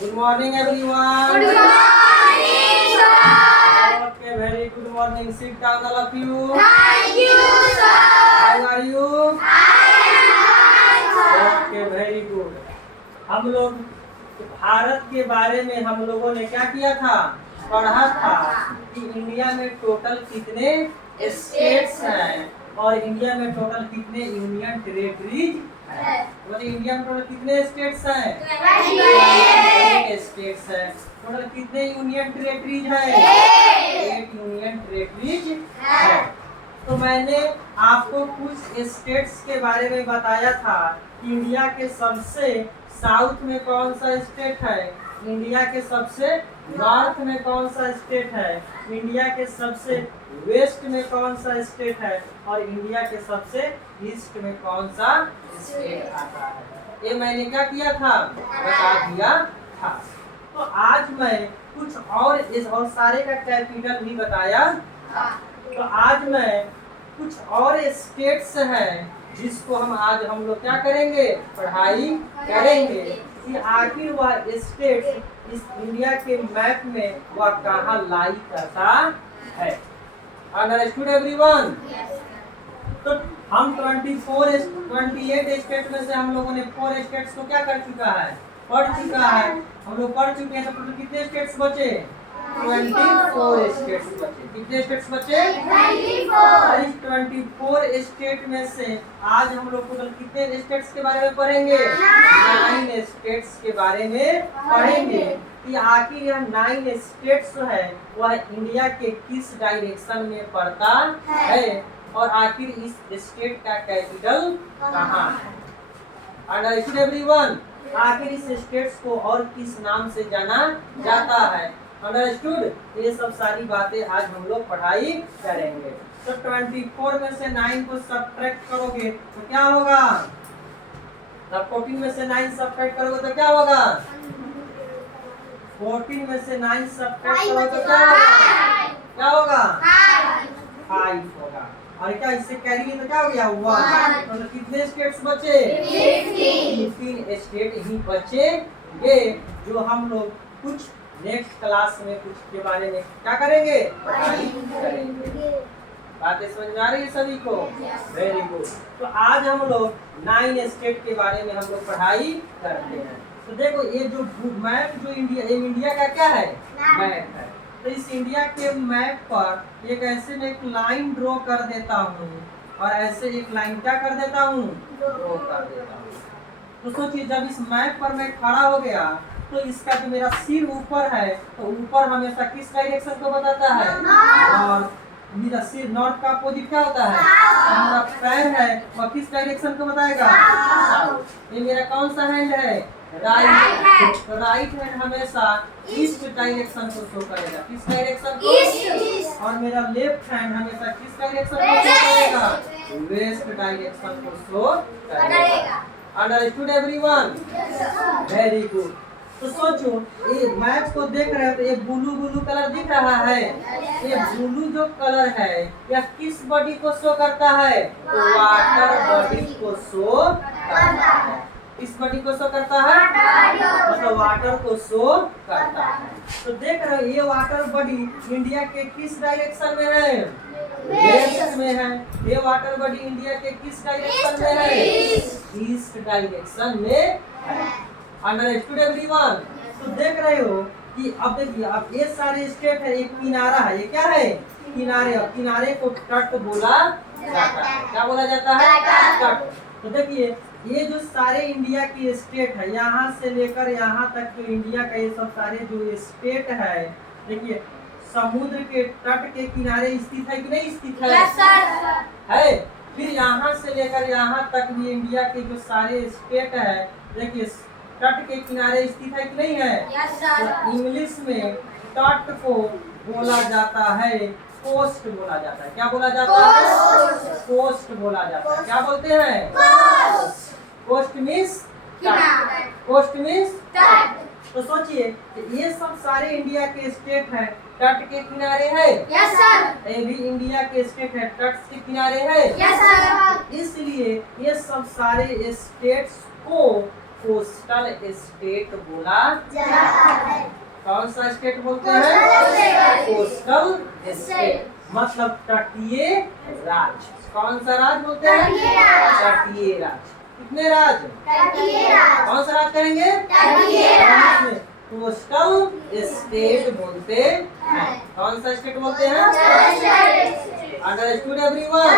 Good morning, everyone. Good morning, sir. Okay, very good morning. Sit down, all of you. Thank you, sir. How are you? I am fine, sir. Okay, very good. हम लोग भारत के बारे में हम लोगों ने क्या किया था, पढ़ा था कि इंडिया में टोटल कितने स्टेट्स हैं और इंडिया में टोटल कितने यूनियन टेरिटरीज है। मतलब इंडिया में टोटल कितने स्टेट्स हैं? 8 स्टेट्स हैं। टोटल कितने यूनियन टेरिटरीज है? 8 यूनियन टेरिटरीज है। तो मैंने आपको कुछ स्टेट्स के बारे में बताया था कि इंडिया के सबसे साउथ में कौन सा स्टेट है, इंडिया के सबसे नॉर्थ में कौन सा स्टेट है, इंडिया के सबसे वेस्ट में कौन सा स्टेट है और इंडिया के सबसे ईस्ट में कौन सा स्टेट आता है। ये मैंने क्या किया था, बता दिया था। तो आज मैं कुछ और सारे का कैपिटल भी बताया। तो आज मैं कुछ और स्टेट्स हैं जिसको हम लोग क्या करेंगे, पढ़ाई करेंगे कि आखिर वह स्टेट इस इंडिया के मैप में वह कहाँ लाई करता है। Understood everyone? तो हम 28 स्टेट में से हम लोगों ने 4 स्टेट्स को क्या कर चुका है, पढ़ चुका है। हम लोग पढ़ चुके हैं। तो टोटल कितने स्टेट्स बचे? 24 स्टेट्स बचे। कितने स्टेट्स बचे? 24। इस 24 स्टेट में से आज हम लोग टोटल कितने स्टेट्स के बारे में पढ़ेंगे? 9 स्टेट्स के बारे में पढ़ेंगे कि आखिर यह 9 स्टेट्स है वह इंडिया के किस डायरेक्शन में पड़ता है और आखिर इस स्टेट का कैपिटल कहाँ है। Understood everyone? आखिर इस स्टेट्स को और किस नाम से जाना जाता है। अंडरस्टूड? ये सब सारी बातें आज हम लोग पढ़ाई करेंगे। तो 24 में से 9 को सब्ट्रैक्ट करोगे तो क्या होगा? 14 में से 9 सब्ट्रैक्ट करोगे तो क्या होगा? 14 में से 9 सब्ट्रैक्ट करोगे तो क्या होगा? क्या होगा? 5 होगा। और क्या इससे कैरी तो क्या हो गया? 1। तो कितने स्टेट्स बचे? 15 स्टेट ही बचेंगे जो हम लोग कुछ नेक्स्ट क्लास में कुछ के बारे में क्या करेंगे, पढ़ाई करेंगे। बातें समझ में आ रही है सभी को? Very good. तो आज हम लोग 9 स्टेट के बारे में हम लोग पढ़ाई करते हैं। तो देखो ये जो मैप जो इंडिया का क्या है, मैप है। तो इस इंडिया के मैप पर एक ऐसे में एक लाइन ड्रॉ कर देता हूँ और ऐसे एक लाइन क्या कर देता हूँ, ड्रॉ कर देता हूँ। तो सोचिए जब इस मैप पर मैं खड़ा हो गया तो इसका जो मेरा सिर ऊपर है तो ऊपर हमेशा किस डायरेक्शन को बताता है, और मेरा सिर नॉर्थ का अपोजिट क्या होता है, मेरा पैर है वह किस डायरेक्शन को बताएगा, साउथ। ये मेरा कौन सा हैंड है, राइट। तो राइट हैंड हमेशा ईस्ट डायरेक्शन को शो करेगा। किस डायरेक्शन को? ईस्ट। और मेरा लेफ्ट हैंड हमेशा किस डायरेक्शन को शो करेगा, वेस्ट डायरेक्शन को शो करेगा। Understood everyone? Very good. तो सोचो ये मैप को देख रहे हो तो ये ब्लू कलर दिख रहा है। ये ब्लू जो कलर है यह किस बॉडी को शो करता है, वाटर बॉडी को शो करता है। किस बॉडी को शो करता है, मतलब वाटर को शो करता है। तो देख रहे हो ये वाटर बॉडी इंडिया के किस डायरेक्शन में है, वेस्ट में है। ये वाटर बॉडी इंडिया के किस डायरेक्शन में है, ईस्ट डायरेक्शन में है। Understood everyone? तो देख रहे हो कि अब देखिए अब ये सारे स्टेट है, एक किनारा है। ये क्या है, किनारे। और किनारे को तट बोला जाता है। क्या बोला जाता है, तट। तो देखिए ये जो सारे इंडिया की स्टेट है यहाँ से लेकर यहाँ तक जो इंडिया का ये सब सारे जो स्टेट है, देखिए समुद्र के तट के किनारे स्थित है कि नहीं स्थित है? Yes, sir. है। फिर यहाँ से लेकर यहाँ तक भी इंडिया के जो सारे स्टेट है देखिए तट के किनारे स्थित है कि नहीं है? Yes, sir. तो इंग्लिश में तट को बोला जाता है, कोस्ट बोला जाता है। क्या बोला जाता है, कोस्ट बोला जाता है। क्या बोलते हैं, कोस्ट मीन्स तट। कोस्ट मीन्स तट। तो सोचिए ये सब सारे इंडिया के स्टेट हैं तट के किनारे है। Yes, sir. ये भी इंडिया के स्टेट है तट के किनारे है। Yes, sir. इसलिए ये सब सारे स्टेट्स को कोस्टल स्टेट बोला जाता है। कौन सा स्टेट बोलते हैं? कोस्टल स्टेट मतलब तटीय राज्य। कौन सा राज्य बोलते हैं? तटीय राज्य। तटीय राज्य। कितने राज्य? तटीय राज्य। कौन सा राज्य कहेंगे? तटीय राज्य। कोस्टल स्टेट बोलते हैं। कौन सा स्टेट बोलते हैं? Understood everyone?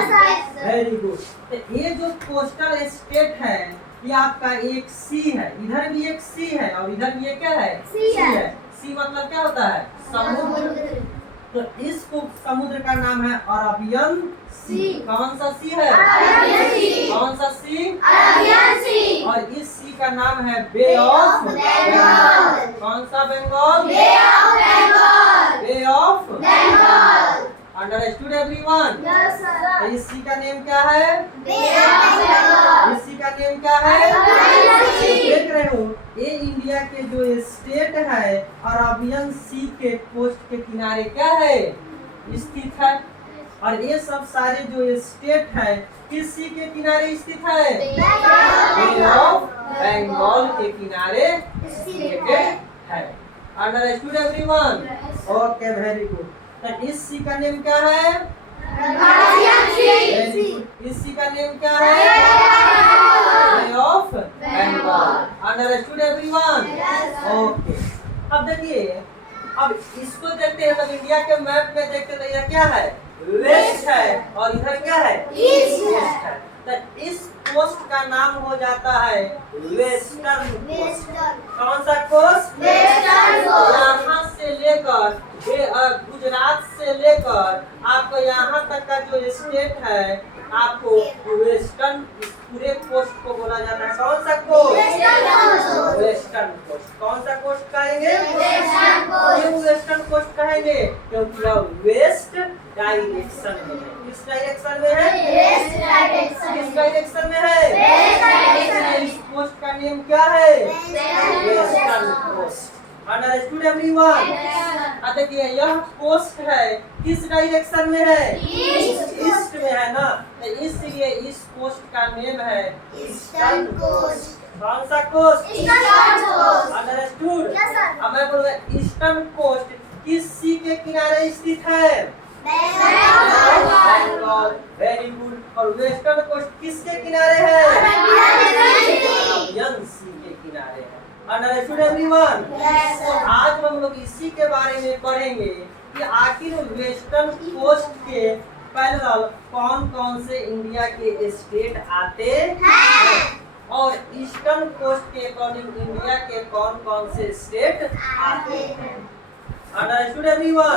Very good. तो ये जो कोस्टल स्टेट है ये आपका एक सी है, इधर भी एक सी है और इधर भी ये क्या है? सी है। सी मतलब क्या होता है? समुद्र। तो इस समुद्र का नाम है अरबियन सी। कौन सा सी है? अरबियन सी। कौन सा सी? अरबियन सी। और इस सी का नाम है बे ऑफ बंगाल। कौन सा Bengal? Bay of Bengal. Bay of Bengal. Understood everyone? Yes sir. इस सी का नेम क्या है? Bay of Bengal. इस सी का नेम क्या है? Arabian sea. देख रहे हो ये इंडिया के जो स्टेट है अरबियन सी के कोस्ट के किनारे क्या है? स्थित है। और ये सब सारे जो स्टेट है किस सी के किनारे स्थित है? बे ऑफ बंगाल के किनारे स्थित है। Understood everyone? Okay very good. तो इस सी का नेम क्या है? Arabian very sea. गुड। इस सी का नेम क्या है? Bay of Bengal. Understood everyone? Okay. अब देखिए अब इसको देखते हैं तो इंडिया के मैप में देखते तो यह क्या है? वेस्ट है और इधर क्या है? ईस्ट है। तो इस कोस्ट का नाम हो जाता है वेस्टर्न कोस्ट। कौन सा कोस्ट? Western coast. यहाँ से लेकर गुजरात से लेकर आपको यहाँ तक का जो स्टेट है आपको वेस्टर्न पूरे कोस्ट को बोला जाता है। कौन सा कोस्ट? Western coast. कौन सा कोस्ट कहेंगे? क्यों वेस्टर्न कोस्ट कहेंगे? क्योंकि यह वेस्ट डायरेक्शन में है। किस डायरेक्शन में है? किस डायरेक्शन में है? इसलिए इस कोस्ट का नेम क्या है? Western coast. Understood everyone? देखिए यह कोस्ट है किस डायरेक्शन में है? ईस्ट में है ना। तो इसलिए इस कोस्ट का नेम है ईस्टर्न कोस्ट। कौन सा कोस्ट? अंडरस्टूड? अब मैं बोलूँगा ईस्टर्न कोस्ट किस सी के किनारे स्थित है? बंगाल। Very good. और वेस्टर्न कोस्ट किसके किनारे है? अरबियन सी के किनारे है। Understood everyone? तो आज हम लोग इसी के बारे में पढ़ेंगे कि आखिर वेस्टर्न कोस्ट के पैरेलल कौन कौन से इंडिया के स्टेट आते हैं और ईस्टर्न कोस्ट के अकॉर्डिंग इंडिया के कौन कौन से स्टेट आते हैं। Understood everyone?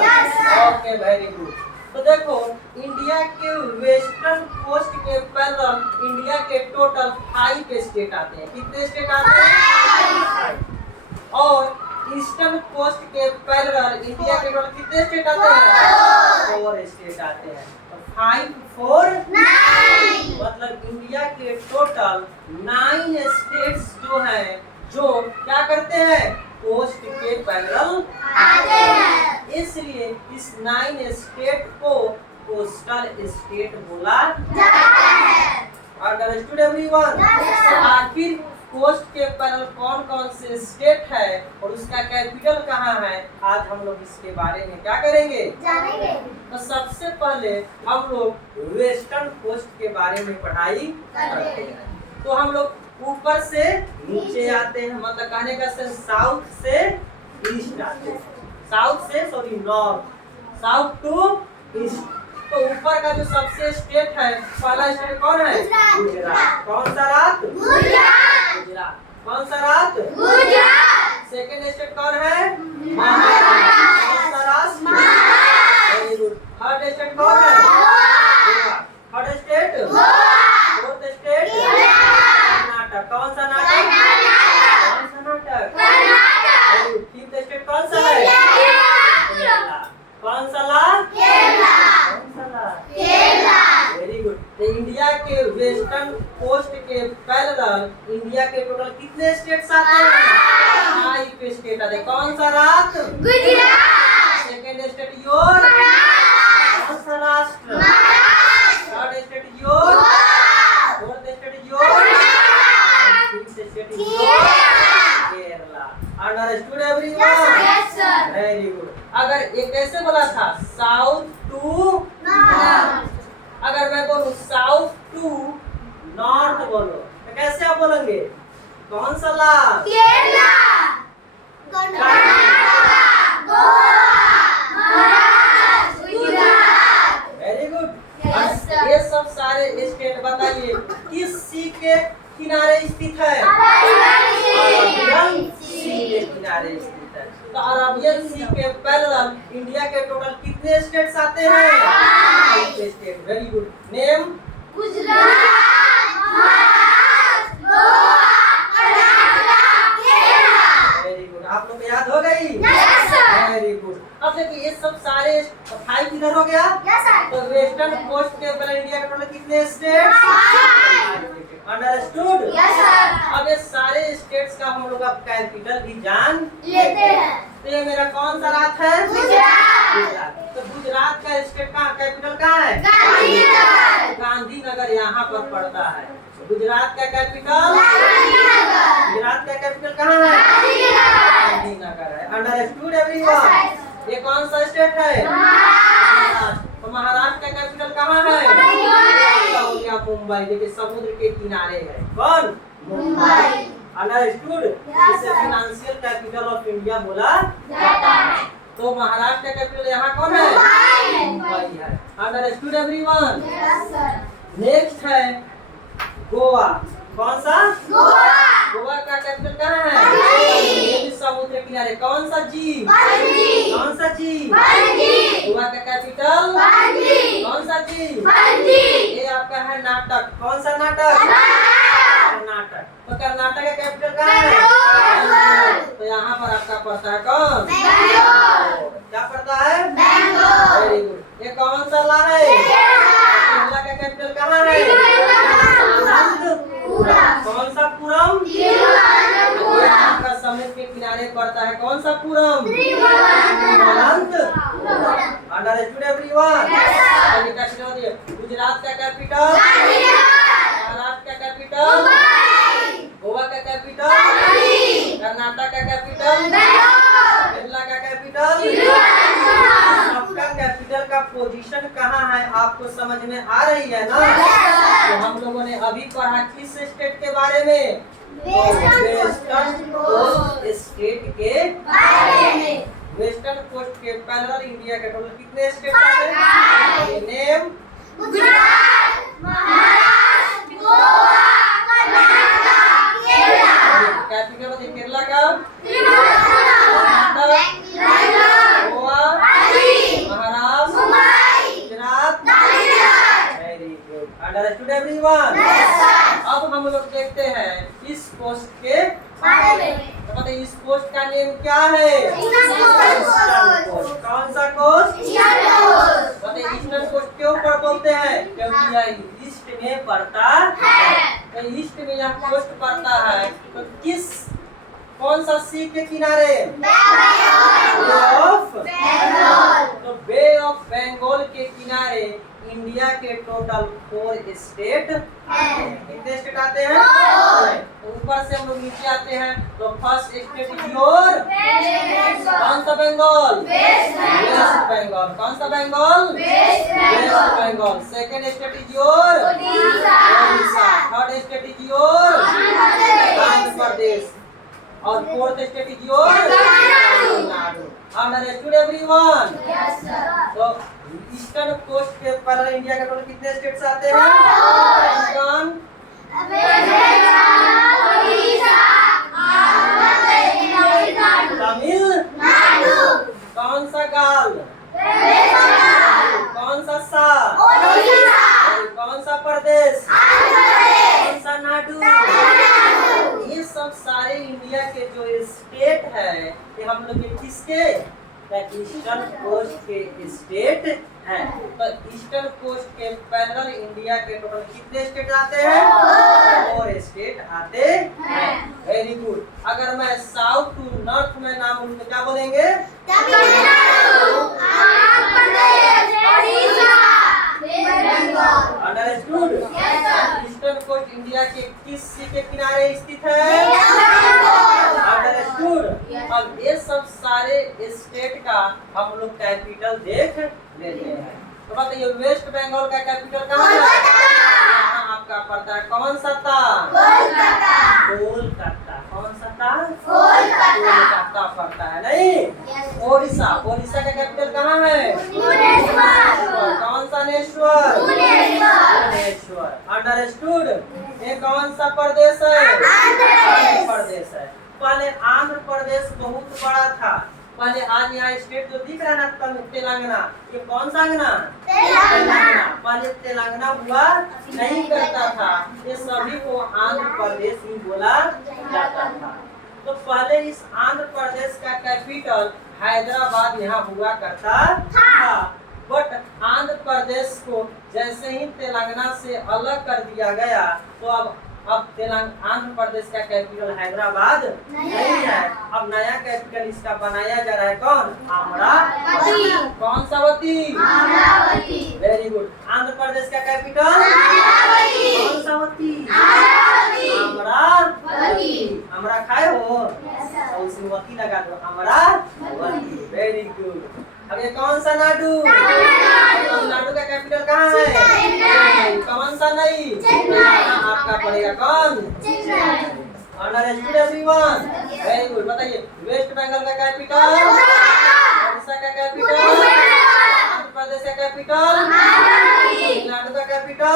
Okay very good. तो देखो इंडिया के वेस्टर्न कोस्ट के पैरेलल इंडिया के टोटल 5 स्टेट आते हैं। कितने स्टेट आते हैं? और ईस्टर्न कोस्ट के पैरेलल इंडिया के टोटल कितने स्टेट आते हैं? 4 स्टेट आते हैं। तो 5 4 9 मतलब इंडिया के टोटल 9 स्टेट्स जो हैं जो क्या करते हैं? कोस्ट के पैरेलल आते हैं। इसलिए इस 9 स्टेट को कोस्टल स्टेट बोला जाता है। Understood everyone? आखिर कोस्ट के पैरेलल कौन कौन से स्टेट है और उसका कैपिटल कहाँ है आज हम लोग इसके बारे में क्या करेंगे? जानेंगे। तो सबसे पहले हम लोग वेस्टर्न कोस्ट के बारे में पढ़ाई करते हैं। तो हम लोग ऊपर से नीचे आते हैं मतलब कहने का से साउथ से ईस्ट आते हैं। साउथ से sorry north south to east. तो ऊपर का जो सबसे स्टेट है पहला स्टेट कौन है? गुजरात। कौन सा रात? गुजरात। कौन सा रात? सेकेंड स्टेट कौन है? महाराष्ट्र। कौन सा राष्ट्र? Very good. थर्ड स्टेट कौन है? Goa. Third state? Fourth state? Karnataka. कौन सा नाटक? कौन सा नाटक? Very good. फिफ्थ स्टेट कौन सा है? केरला। कौन सा ला? कौन सा ला? Very good. तो इंडिया के वेस्टर्न कोस्ट के पैरेलल इंडिया के टोटल कितने स्टेट्स आते हैं? 5 स्टेट आते हैं। कौन सा रात? Second state your? कौन सा राष्ट्र? Third state your? Fourth state your? Fifth state your? Everyone? Yes, sir. Very good. अगर ये कैसे बोला था? South to north. अगर मैं बोलूं साउथ टू नॉर्थ बोलो तो कैसे आप बोलेंगे? कौन सा ला? Kerala, Karnataka, Goa, Maharashtra, Gujarat. Very good. Yes, sir. ये सब सारे स्टेट बताइए किस सी के किनारे स्थित है? अरबियन सी के किनारे स्थित है। तो अरबियन सी के पैरेलल इंडिया के टोटल कितने स्टेट्स आते हैं? 5 state. Very good. Name? Gujarat, Maharashtra, Goa, Karnataka, Kerala. Very good. आप लोग को याद हो गई? Yes, sir. Very good. अब देखिए ये सब सारे 5 किधर हो गया? Yes, sir. तो वेस्टर्न कोस्ट के पैरेलल इंडिया के टोटल कितने स्टेट? 5. अंडरस्टूड? Yes, sir. अब ये सारे स्टेट्स का हम लोग अब कैपिटल भी जान लेते हैं। तो ये मेरा कौन सा राज्य है? गुजरात। गुजरात। तो गुजरात का स्टेट का कैपिटल कहाँ है? गांधीनगर। गांधीनगर यहाँ पर पड़ता है। गुजरात का कैपिटल? गांधीनगर। गुजरात का कैपिटल कहाँ है? गांधीनगर। गांधीनगर है। Understood everyone? Yes, ये कौन सा स्टेट है? महाराष्ट्र। तो महाराष्ट्र का कैपिटल कहाँ है? मुंबई। हो गया मुंबई। देखिए समुद्र के किनारे है। कौन? मुंबई। अंडरस्टूड? Yes, इसे sir. Financial capital of India बोला जाता है। तो महाराष्ट्र का कैपिटल यहाँ कौन है? मुंबई। मुंबई है। Understood everyone? Yes, sir. Next है गोवा। कौन सा? गोवा। गोवा का कैपिटल कहाँ है? पणजी। ये भी समुद्र किनारे। कौन सा जी? पणजी। कौन सा जी? पणजी। गोवा का कैपिटल? पणजी। कौन सा जी? पणजी। ये आपका है नाटक। कौन सा नाटक? कर्नाटक। कर्नाटक। तो कर्नाटक का कैपिटल कहाँ है? बैंगलोर। तो यहाँ पर आपका पड़ता है कौन? बैंगलोर। क्या पड़ता है? बैंगलोर। Very good. ये कौन सा ला है? केरला का कैपिटल कहाँ है? तिरुवनंतपुरम। कौन सा पुरम? तिरुवनंतपुरम। ये आपका समुद्र के किनारे पड़ता है। कौन सा पुरम? Thiruvananthapuram. Understood everyone? Yes, sir. चलिए कैपिटल दिए। गुजरात का कैपिटल? गांधीनगर। महाराष्ट्र का कैपिटल? मुंबई। गोवा का कैपिटल? पणजी। कर्नाटक का कैपिटल? बैंगलोर। केरला का कैपिटल? तिरुवनंतपुरम। आपका कैपिटल का पोजीशन कहाँ है? आपको समझ में आ रही है ना? Yes, sir. तो हम लोगों ने अभी पढ़ा किस स्टेट के बारे में? वेस्टर्न कोस्ट स्टेट के बारे में। वेस्टर्न कोस्ट के पैरेलल इंडिया के टोटल कितने स्टेट Five. हैं? नेम? गुजरात, महाराष्ट्र, गोवा, कर्नाटका, केरला। कैपिटल बताइए। केरला का? Thiruvananthapuram. Bangalore. Goa? Panaji. Maharashtra? Mumbai. Gujarat? Gandhinagar. Very good. Understood everyone? Yes, sir. अब हम लोग देखते हैं इस कोस्ट के बारे में। तो बताइए इस कोस्ट का नेम क्या है? Eastern coast. Eastern coast. कौन सा कोस्ट? Eastern coast. बताइए ईस्टर्न कोस्ट क्यों पर बोलते हैं? क्योंकि यह ईस्ट में पड़ता है। तो ईस्ट में यह कोस्ट पड़ता है। तो किस कौन सा सी के किनारे? बे ऑफ बैंगलोर। तो बे ऑफ बंगाल के किनारे इंडिया के टोटल 4 स्टेट कितने स्टेट आते हैं? तो ऊपर से हम लोग नीचे आते हैं। तो फर्स्ट स्टेट इज योर कौन सा? बंगाल? वेस्ट बंगाल। कौन सा Bengal? West Bengal. Second state is your Odisha. Third state is your Andhra Pradesh. और fourth state is your Tamil Nadu. Understood everyone? तो ईस्टर्न कोस्ट के पैरेलल इंडिया के टोटल कितने स्टेट्स आते हैं? कौन? तमिल। कौन सा गाल? कौन सा कौन सा प्रदेश? कौन सा नाडु? ये सब सारे इंडिया के जो स्टेट है ये हम लोग के किसके? ईस्टर्न कोस्ट के स्टेट हैं। तो ईस्टर्न कोस्ट के पैरेलल इंडिया के टोटल कितने स्टेट आते हैं? 4 स्टेट आते हैं। Very good. अगर मैं साउथ टू नॉर्थ में नाम बोलूं तो क्या बोलेंगे? अंडरस्टूड? ईस्टर्न कोस्ट इंडिया के किस सी के किनारे स्थित है? अंडरस्टूड? अब ये सब सारे स्टेट का हम लोग कैपिटल देख लेते हैं। तो बताइए वेस्ट बंगाल का कैपिटल कहाँ है? यहाँ आपका पड़ता है कौन सा था? कोलकाता। कौन सा था? कोलकाता पड़ता है नहीं। ओडिशा, ओडिशा का कैपिटल कहाँ है? कौन सा नेश्वर? भुवनेश्वर। अंडरस्टूड? ये कौन सा प्रदेश है? आंध्र प्रदेश है। पहले आंध्र प्रदेश बहुत बड़ा था। पहले आज यहाँ स्टेट जो दिख रहा है ना तेलंगाना, ये कौन सा अंगना? तेलंगाना। पहले तेलंगाना हुआ नहीं करता था, ये सभी को आंध्र प्रदेश ही बोला जाता था। तो पहले इस आंध्र प्रदेश का कैपिटल हैदराबाद यहाँ हुआ करता था। बट आंध्र प्रदेश को जैसे ही तेलंगाना से अलग कर दिया गया तो अब आंध्र प्रदेश का कैपिटल हैदराबाद नहीं है। अब नया कैपिटल इसका बनाया जा रहा है कौन? अमरावती। कौन सा वती? Very good. आंध्र प्रदेश का कैपिटल कौन सा वती? अमरावती। अमरा खाए हो तो उसमें वती लगा दो, अमरावती। Very good. अब ये कौन सा नाडु? नाडु का कैपिटल कहाँ है? कौन सा नहीं? आपका पड़ेगा कौन? Understood everyone? Very good. बताइए वेस्ट बंगाल का कैपिटल? ओडिशा का कैपिटल? आंध्र प्रदेश का कैपिटल? नाडु का कैपिटल?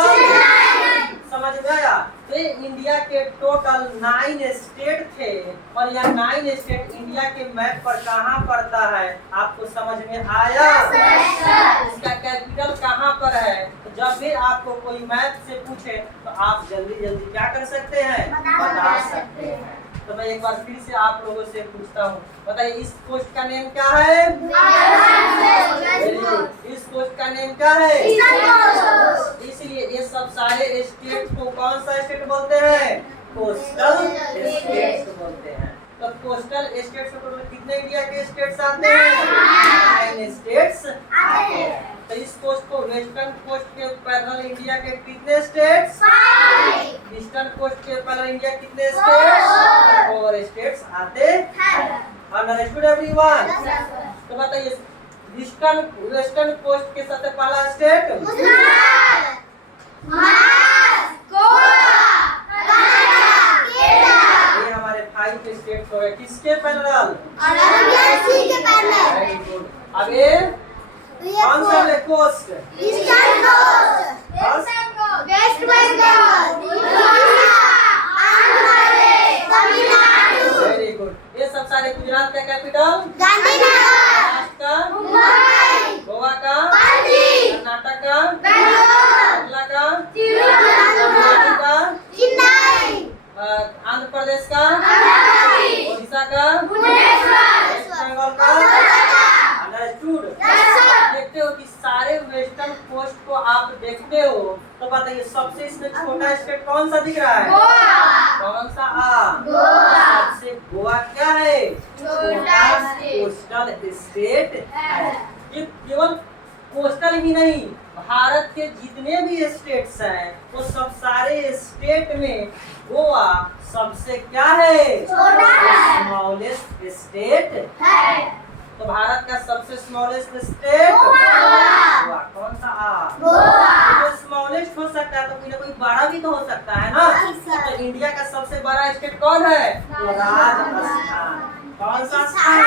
समझ में आया? तो इंडिया के टोटल 9 स्टेट थे और यह 9 स्टेट इंडिया के मैप पर कहाँ पड़ता है आपको समझ में आया? इसका कैपिटल कहाँ पर है? तो जब भी आपको कोई मैप से पूछे तो आप जल्दी जल्दी क्या कर सकते हैं? बता सकते हैं। तो मैं एक बार फिर से आप लोगों से पूछता हूँ, बताइए इस पोस्ट का नेम क्या है? इस पोस्ट का नेम क्या है? इसलिए ये सब सारे स्टेट को कौन सा स्टेट बोलते हैं? कोस्टल स्टेट्स बोलते हैं। तो कोस्टल स्टेट्स टोटल कितने इंडिया के स्टेट्स आते हैं? 9 स्टेट्स आते हैं। तो इस कोस्ट को वेस्टर्न कोस्ट के पैरेलल इंडिया के कितने स्टेट्स? 5। ईस्टर्न कोस्ट के पैरेलल इंडिया कितने स्टेट्स? 4 स्टेट्स आते हैं। Understood everyone? तो बताइए ईस्टर्न वेस्टर्न कोस्ट के सबसे पहला स्टेट? ये हमारे 5 स्टेट्स हो गए। किसके पैरेलल? Very good. अब ये कौन सा है coast? Eastern coast, west Bengal, Andhra Pradesh, Tamil Nadu. Very good. ये सब सारे गुजरात का कैपिटल? गांधीनगर। महाराष्ट्र का? मुंबई। गोवा का? पणजी। कर्नाटक का? बेंगलोर। केरला का? तिरुवनंतपुरम। का? चेन्नई। आंध्र प्रदेश का? अमरावती। ओडिशा का? भुवनेश्वर। वेस्ट बंगाल का? कोलकाता। अंडरस्टूड? Yes sir. देखते हो कि सारे वेस्टर्न कोस्ट को आप देखते हो तो बताइए सबसे इसमें छोटा स्टेट कौन सा दिख रहा है? गोवा। कौन सा? गोवा। सबसे गोवा क्या है? छोटा स्टेट। कोस्टल स्टेट है। ये केवल कोस्टल ही नहीं, भारत के जितने भी स्टेट्स हैं वो सब सारे स्टेट में गोवा सबसे क्या है? छोटा है। स्मॉलेस्ट स्टेट है। तो भारत का सबसे स्मॉलेस्ट स्टेट गोवा। कौन सा? गोवा। जो स्मॉलेस्ट हो सकता है तो कोई ना कोई बड़ा भी तो हो सकता है ना। तो इंडिया का सबसे बड़ा स्टेट कौन है? तो राजस्थान। कौन सा स्थान?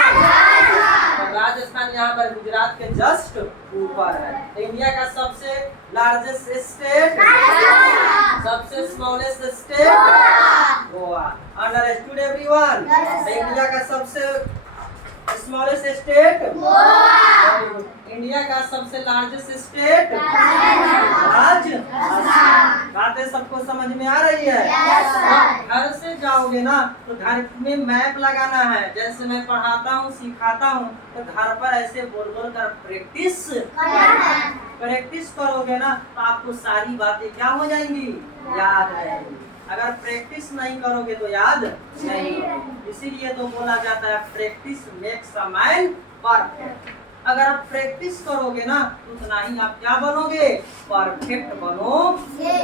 तो राजस्थान यहाँ पर गुजरात के जस्ट ऊपर है। तो इंडिया का सबसे लार्जेस्ट स्टेट, सबसे smallest state Goa. Understood everyone? India का सबसे स्मॉलेस्ट स्टेट गोवा। इंडिया का सबसे लार्जेस्ट स्टेट राजस्थान। बातें सबको समझ में आ रही है? अब घर से जाओगे ना तो घर में मैप लगाना है। जैसे मैं पढ़ाता हूँ सिखाता हूँ तो घर पर ऐसे बोल बोल कर प्रैक्टिस करोगे ना तो आपको सारी बातें क्या हो जाएंगी? याद रहेंगी। अगर प्रैक्टिस नहीं करोगे तो याद नहीं होगी। इसीलिए तो बोला जाता है practice makes a man perfect. अगर आप प्रैक्टिस करोगे ना तो उतना ही आप क्या बनोगे? परफेक्ट बनोगे।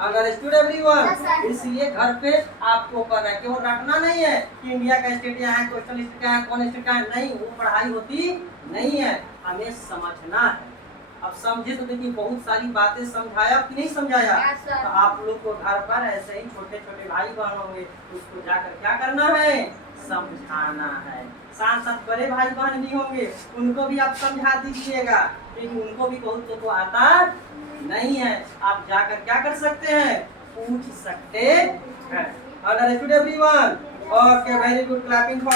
Understood everyone? Yes, sir. इसलिए घर पे आपको करना है, केवल रटना नहीं है कि इंडिया का स्टेट यहाँ है, कोस्टल स्टेट का है, कौन स्टेट का है, नहीं, वो पढ़ाई होती नहीं है, हमें समझना है। अब समझे तो देखिए बहुत सारी बातें समझाया कि नहीं समझाया? Yes, sir. तो आप लोग को घर पर ऐसे ही छोटे छोटे भाई बहन होंगे, उसको जाकर क्या करना है? समझाना है। साथ साथ बड़े भाई बहन भी होंगे, उनको भी आप समझा दीजिएगा, क्योंकि उनको भी बहुत तो आता नहीं है। आप जाकर क्या कर सकते हैं? पूछ सकते हैं। Understood everyone? Okay, very good, clapping for